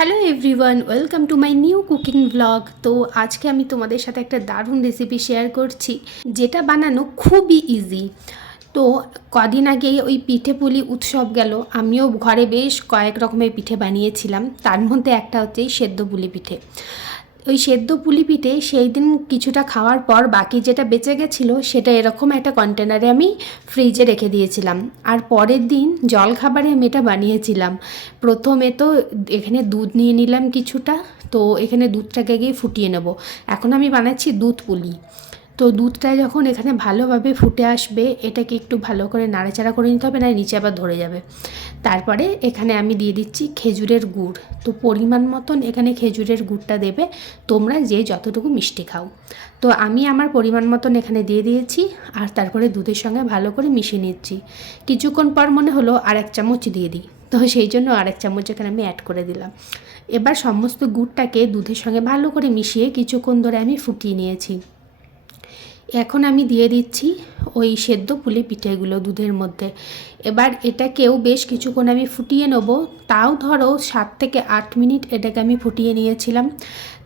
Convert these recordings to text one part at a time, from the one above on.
Hello everyone, welcome to my new cooking blog. তো আজকে আমি তোমাদের সাথে একটা দারুণ রেসিপি শেয়ার করছি, যেটা বানানো খুবই ইজি। তো কদিন আগে ওই পিঠে পুলি উৎসব গেল, আমিও ঘরে বেশ কয়েক রকমের পিঠে বানিয়েছিলাম। তার মধ্যে একটা হচ্ছে এই সেদ্ধ পুলি পিঠে। ওই সেদ্ধ পুলি পিঠে সেই দিন কিছুটা খাওয়ার পর বাকি যেটা বেঁচে গেছিলো সেটা এরকম একটা কন্টেনারে আমি ফ্রিজে রেখে দিয়েছিলাম। আর পরের দিন জলখাবারে আমি এটা বানিয়েছিলাম। প্রথমে তো এখানে দুধ নিয়ে নিলাম কিছুটা, তো এখানে দুধটাকে গিয়ে ফুটিয়ে নেব। এখন আমি বানাচ্ছি দুধ পুলি। তো দুধটা যখন এখানে ভালোভাবে ফুটে আসবে, এটাকে একটু ভালো করে নাড়াচাড়া করে নিতে হবে, না নিচে আবার ধরে যাবে। তারপরে এখানে আমি দিয়ে দিচ্ছি খেজুরের গুড়। তো পরিমাণ মতন এখানে খেজুরের গুড়টা দেবে, তোমরা যে যতটুকু মিষ্টি খাও। তো আমি আমার পরিমাণ মতন এখানে দিয়ে দিয়েছি, আর তারপরে দুধের সঙ্গে ভালো করে মিশিয়ে নিচ্ছি। কিছুক্ষণ পর মনে হলো আর এক চামচ দিয়ে দিই, তো সেই জন্য আর এক চামচ এখানে আমি অ্যাড করে দিলাম। এবার সমস্ত গুড়টাকে দুধের সঙ্গে ভালো করে মিশিয়ে কিছুক্ষণ ধরে আমি ফুটিয়ে নিয়েছি। এখন আমি দিয়ে দিচ্ছি ওই সেদ্ধ পুলি পিঠেগুলো দুধের মধ্যে। এবার এটাকেও বেশ কিছুক্ষণ আমি ফুটিয়ে নেব। তাও ধরো 7 থেকে 8 মিনিট এটাকে আমি ফুটিয়ে নিয়েছিলাম।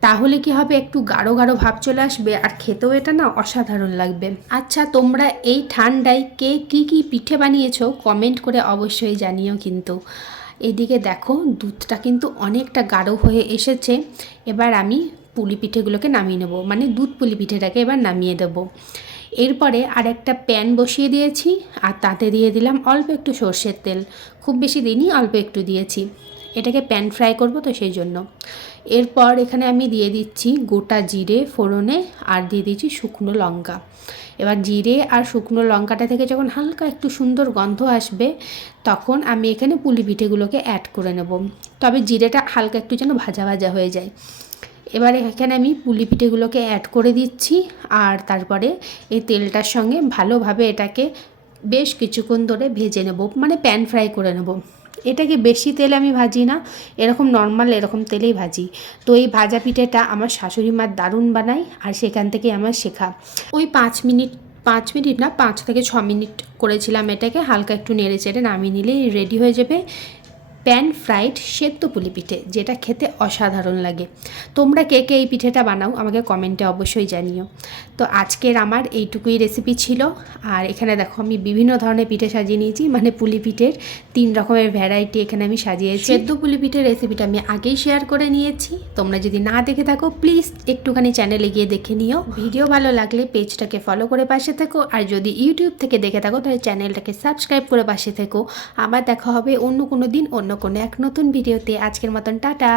তাহলে কি হবে, একটু গাঢ় গাঢ় ভাব চলে আসবে, আর খেতেও এটা না অসাধারণ লাগবে। আচ্ছা, তোমরা এই ঠান্ডায় কে কী কী পিঠে বানিয়েছো কমেন্ট করে অবশ্যই জানিও কিন্তু। এদিকে দেখো দুধটা কিন্তু অনেকটা গাঢ় হয়ে এসেছে। এবার আমি পুলি পিঠেগুলোকে নামিয়ে নেব, মানে দুধ পুলি পিঠেটাকে এবার নামিয়ে দেব। এরপরে আর একটা প্যান বসিয়ে দিয়েছি, আর তাতে দিয়ে দিলাম অল্প একটু সর্ষের তেল। খুব বেশি দিইনি, অল্প একটু দিয়েছি। এটাকে প্যান ফ্রাই করব, তো সেই জন্য। এরপর এখানে আমি দিয়ে দিচ্ছি গোটা জিরে ফোড়নে, আর দিয়ে দিচ্ছি শুকনো লঙ্কা। এবার জিরে আর শুকনো লঙ্কাটা থেকে যখন হালকা একটু সুন্দর গন্ধ আসবে, তখন আমি এখানে পুলি পিঠেগুলোকে অ্যাড করে নেব। তবে জিরেটা হালকা একটু যেন ভাজা ভাজা হয়ে যায়। এবারে এখানে আমি পুলি পিঠেগুলোকে অ্যাড করে দিচ্ছি, আর তারপরে এই তেলটার সঙ্গে ভালোভাবে এটাকে বেশ কিছুক্ষণ ধরে ভেজে নেব, মানে প্যান ফ্রাই করে নেব। এটাকে বেশি তেলে আমি ভাজি না, এরকম নর্মাল এরকম তেলেই ভাজি। তো এই ভাজা পিঠেটা আমার শাশুড়ি মা দারুণ বানায়, আর সেখান থেকে আমার শেখা। ওই 5 মিনিট না, 5 থেকে 6 মিনিট করেছিলাম এটাকে। হালকা একটু নেড়ে চেড়ে নামিয়ে নিলেই রেডি হয়ে যাবে প্যান ফ্রাইড সেদ্ধ পুলি পিঠে, যেটা খেতে অসাধারণ লাগে। তোমরা কে কে এই পিঠেটা বানাও আমাকে কমেন্টে অবশ্যই জানিও। তো আজকের আমার এইটুকুই রেসিপি ছিল। আর এখানে দেখো আমি বিভিন্ন ধরনের পিঠে সাজিয়ে নিয়েছি, মানে পুলি পিঠের 3 রকমের ভ্যারাইটি এখানে আমি সাজিয়েছি। সেদ্ধ পুলি পিঠের রেসিপিটা আমি আগেই শেয়ার করে নিয়েছি, তোমরা যদি না দেখে থাকো প্লিজ একটুখানি চ্যানেলে গিয়ে দেখে নিও। ভিডিও ভালো লাগলে পেজটাকে ফলো করে পাশে থেকো, আর যদি ইউটিউব থেকে দেখে থাকো তাহলে চ্যানেলটাকে সাবস্ক্রাইব করে পাশে থেকো। আবার দেখা হবে অন্য কোনো দিন অন্য কোনো এক নতুন ভিডিওতে। আজকের মতন টাটা।